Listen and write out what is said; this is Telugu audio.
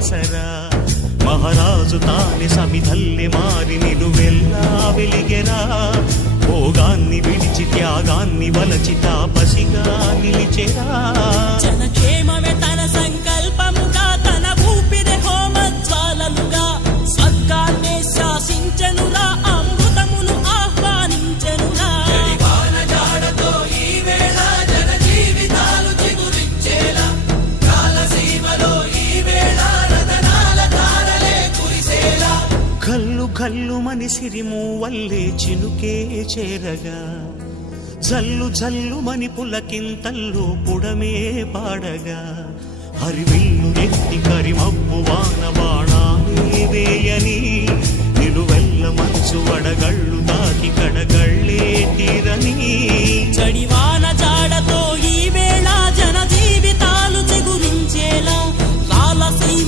ఆసరా మహారాజు తానే సమిధల్లె మారి నిలువెల్లా వెలిగెరా భోగాన్ని విడిచి త్యాగాన్ని వలచి తాపసిగా నిలిచెరా జనక్షేమమే తన సంకల్పముగా తన ఊపిరి హోమజ్వాలలుగా స్వర్గాన్నే శాసించెనురా అమృతమును ఆహ్వానించెనురా జాడతో ఈ వేళ జన జీవితాలు చిగురించేలా కాలసీమలో ఈ వేళ రతనాల ధారలే కురిసేలా కల్లు కల్లు మని సిరిము వల్లే చినుకే చేరగా జల్లు జల్లు మని పులకింతల్లు పుడమే పాడగా హరివిల్లు నెత్తి కరిమబ్బు వాన బాణాలే వేయని నిలువెల్ల మనసు వడగళ్ళు తాకి కడగళ్ళే తీరని